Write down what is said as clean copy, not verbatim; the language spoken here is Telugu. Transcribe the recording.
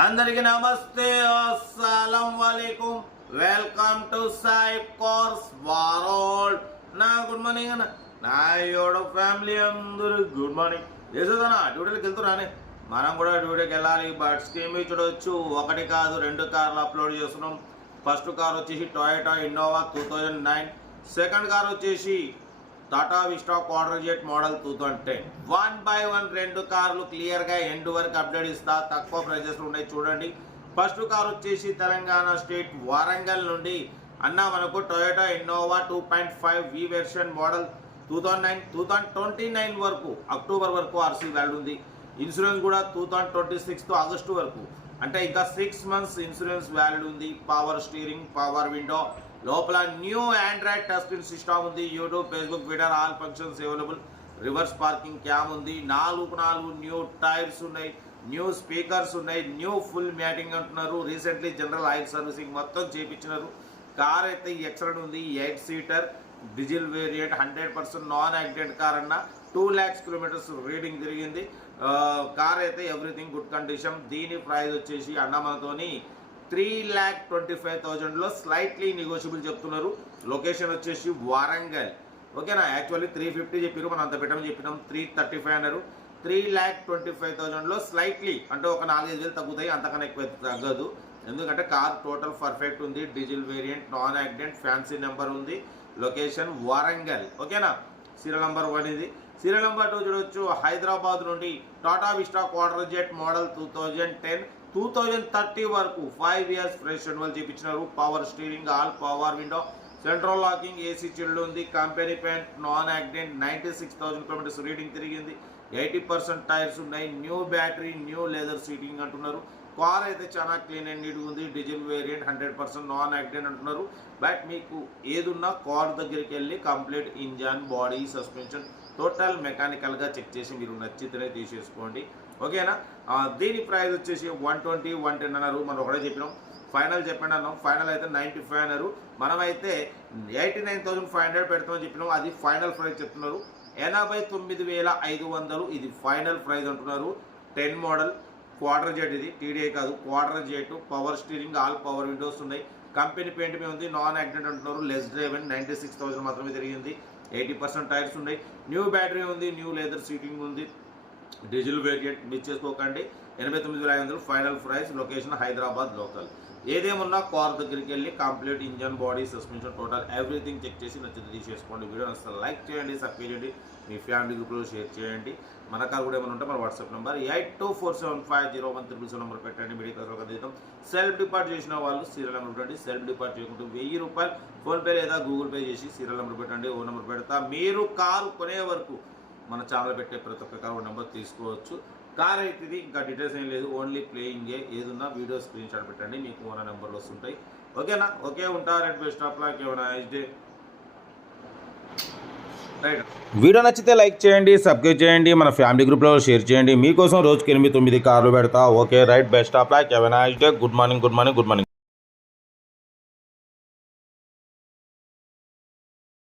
అందరికీ నమస్తే, అస్సలం వాలేకుం. Welcome to Sai cars world. నా గుడ్ మార్నింగ్ అన్న, నా యోడ ఫ్యామిలీ అందరూ గుడ్ మార్నింగ్. చేసేదన్నా డ్యూటీకి వెళ్తున్నానే, మనం కూడా డ్యూటీకి వెళ్ళాలి. బట్ స్కీమ్ చూడవచ్చు, ఒకటి కాదు 2 కార్లు అప్లోడ్ చేస్తున్నాం. ఫస్ట్ కార్ వచ్చేసి టొయోటా ఇన్నోవా 2009, సెకండ్ కార్ వచ్చేసి Tata Vista quarter jet model 2010. 1 by 1 2 కార్లు క్లియర్గా ఎండ్ వరకు అప్డేట్ ఇస్తా. తక్కువ ప్రైజెస్ ఉన్నాయి చూడండి. ఫస్ట్ కార్ వచ్చేసి తెలంగాణ స్టేట్ వారంగల్ నుండి అన్న మనకు టొయోటా ఇన్నోవా 2.5 వి వెర్షన్ మోడల్ 2029 వరకు అక్టోబర్ వరకు ఆర్సీ వ్యాల్యూ ఉంది. ఇన్సూరెన్స్ కూడా 2026 ఆగస్టు వరకు, అంటే ఇంకా 6 months ఇన్సూరెన్స్ వ్యాలిడ్ ఉంది. పవర్ స్టీరింగ్, పవర్ విండో, లోపల new android touch screen system ఉంది. YouTube, Facebook, Twitter all functions available. Reverse parking cam ఉంది. 4 న్యూ టైర్స్ ఉన్నాయి, న్యూ స్పీకర్స్ ఉన్నాయి, న్యూ ఫుల్ మ్యాటింగ్ అంటున్నారు. రీసెంట్లీ జనరల్ ఆయిల్ సర్వీసింగ్ మొత్తం చేయించినారు. కార్ అయితే ఎక్సలెంట్ ఉంది. 8 seater diesel variant, 100% non accident car అన్న. 2 lakhs kilometers రీడింగ్ తిరిగింది. కార్ అయితే ఎవ్రీథింగ్ గుడ్ కండిషన్. దీని ప్రైస్ వచ్చేసి అన్న మనతోని 3,25,000లో స్లైట్లీ నెగోషియబుల్ చెప్తున్నారు. లొకేషన్ వచ్చేసి వారంగల్. ఓకేనా, యాక్చువల్లీ 350 చెప్పారు, మనం అంత పెట్టమని చెప్పినాం. 335 అన్నారు. 3,25,000లో స్లైట్లీ అంటే ఒక 4-5 తగ్గుతాయి, అంతకన్నా ఎక్కువ తగ్గదు. ఎందుకంటే కార్ టోటల్ పర్ఫెక్ట్ ఉంది. Diesel variant, non accident, fancy number ఉంది. లొకేషన్ వారంగల్. ఓకేనా, సీరియల్ నెంబర్ 1 ఇది. సీరియల్ నెంబర్ 2 చూడవచ్చు. హైదరాబాద్ నుండి Tata Vista quarter jet model 2010 2030 వరకు 5 years ఫ్రెష్ రెన్యువల్ చేయించినారు. Power steering, all power window, central locking, AC chilled ఉంది. Company paint, non accident, 96,000 kilometers reading తిరిగింది. 80% టైర్స్ ఉన్నాయి. New battery, new leather seating అంటున్నారు. కార్ అయితే చాలా క్లీన్ అండ్ నీట్గా ఉంది. డీజిల్ వేరియంట్, 100% నాన్ యాక్సిడెంట్ అంటున్నారు. బట్ మీకు ఏదున్నా కార్ దగ్గరికి వెళ్ళి complete engine, body, suspension total మెకానికల్గా చెక్ చేసి మీరు నచ్చితేనే తీసేసుకోండి. ఓకేనా, దీని ప్రైస్ వచ్చేసి 120, 110 అన్నారు. మనం ఒకటే చెప్పినాం. ఫైనల్ చెప్పండి అన్నాం. ఫైనల్ అయితే 95 అన్నారు. మనమైతే 89,500 పెడతామని చెప్పినాం. అది ఫైనల్ ప్రైస్ చెప్తున్నారు. 89,500 ఇది ఫైనల్ ప్రైస్ అంటున్నారు. 10 మోడల్ క్వార్టర్ జెట్, ఇది టీడీఐ కాదు, quarter jet. Power steering, all power windows ఉన్నాయి. కంపెనీ పెయింట్ మీద ఉంది. నాన్ యాక్సిడెంట్ అంటున్నారు. లెస్ డ్రైవ్ 96,000 మాత్రమే తిరిగింది. 80% టైర్స్ ఉన్నాయి. న్యూ బ్యాటరీ ఉంది, న్యూ లెదర్ సీటింగ్ ఉంది. డీజిల్ వేరియంట్ మిస్ చేసుకోకండి. 89,500 final price. Location Hyderabad local. ఏదేమున్నా కార్ దగ్గరికి వెళ్ళి complete engine, body, suspension total everything check చేసి నచ్చితే తీసేసుకోండి. వీడియో నచ్చితే లైక్ చేయండి, సబ్స్క్రైబ్ చేయండి, మీ ఫ్యామిలీ గ్రూప్లో షేర్ చేయండి. మన కార్ కూడా ఏమైనా ఉంటే మన వాట్సాప్ నెంబర్ 8247501377 నెంబర్ పెట్టండి. మీడియా కార్ అందిస్తాం. సెల్ఫ్ డిపార్ట్ చేసిన వాళ్ళు సీరియల్ నెంబర్ పెట్టండి. సెల్ఫ్ డిపార్ట్ చేయకుంటూ 1000 రూపాయలు ఫోన్పే లేదా గూగుల్ పే చేసి సీరియల్ నెంబర్ పెట్టండి. ఓ నెంబర్ పెడతా. మీరు కారు కొనే వరకు మన ఛానల్ పెట్టే ప్రతి ఒక్క కార్ నెంబర్ తీసుకోవచ్చు. కార్ అయితే ఇది ఇంకా డీటెయిల్స్ ఏం లేదు, ఓన్లీ ప్లేయింగే. ఏదున్నా వీడియో స్క్రీన్ షాట్ పెట్టండి, మీకు ఓన నెంబర్లు వస్తుంటాయి. ఓకేనా, ఓకే ఉంటారు. Best of luck. ఏమైనా నైస్ డే. రైట్, వీడియో నచ్చితే లైక్ చేయండి, సబ్స్క్రైబ్ చేయండి, మన ఫ్యామిలీ గ్రూప్లో షేర్ చేయండి. మీకోసం రోజుకి 8-9 కార్లు పెడతా. Okay right, best of luck. ఏమైనా నైస్ డే. Good morning.